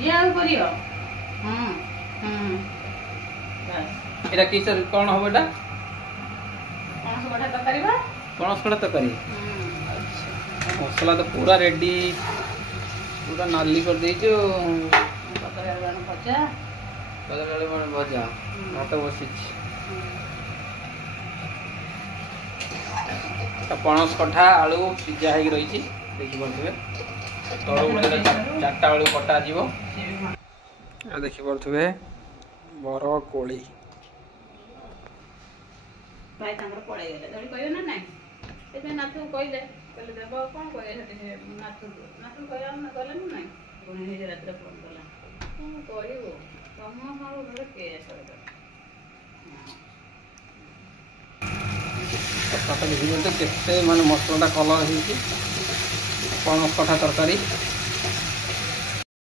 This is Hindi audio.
ये आउ करियो एटा किस कौन हो बेटा कौन सब बड़ा तकारी बा पणस कड़ा तकारी मसला तो पूरा रेडी पूरा नाली कर देइछु कदर आलू भजा कदली आलू भजा भात बसी पणस कठा आलू सीझा हो रही देखी पारे तल गोटे चार्टा आलू कटा जीव देखी पारे बर कोली भाई तांकर पड़े गले तोड़ी कहियो ना नहीं से नाथु कहले कहले देव कौन कहे नाथु नाथु कहला ना गले ना नहीं पुणी हे रात फोन कला कौन कहबो तम हाउ घर के सर देखिए केते माने मसलाटा कलर हो पणस कठा तरकारी